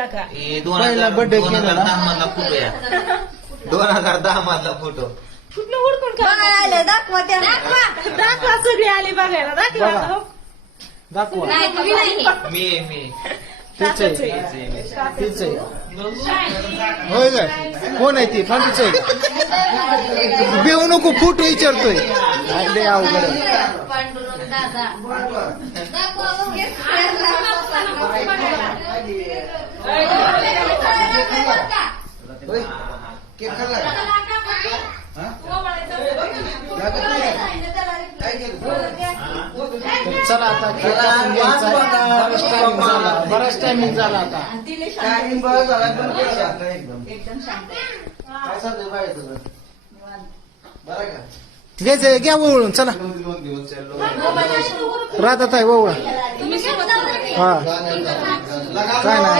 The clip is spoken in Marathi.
टाका. पहिला birthday केला ना? 2010 मधला फोटो या 2010 मधला फोटो. कुठलं हुडकून बघायला दाखवा त्या दाखवा सगळी आली बघायला दाखवा बघा. आता. दाखवा नाही तुम्ही नाही मी तीच आहे काकाचं. तीच आहे होय काय कोण आहे ती फांदीच आहे का? बेऊ नको फुट विचारतोय लय अवघड आहे. पांडुरंग दादा दाखवा तर चला आता केक कापून घ्यायचा. बराच टायमिंग झाला आता. घ्यायचंय घ्या वळून चला राहतात आहे वळून तुम्ही हा काय नाही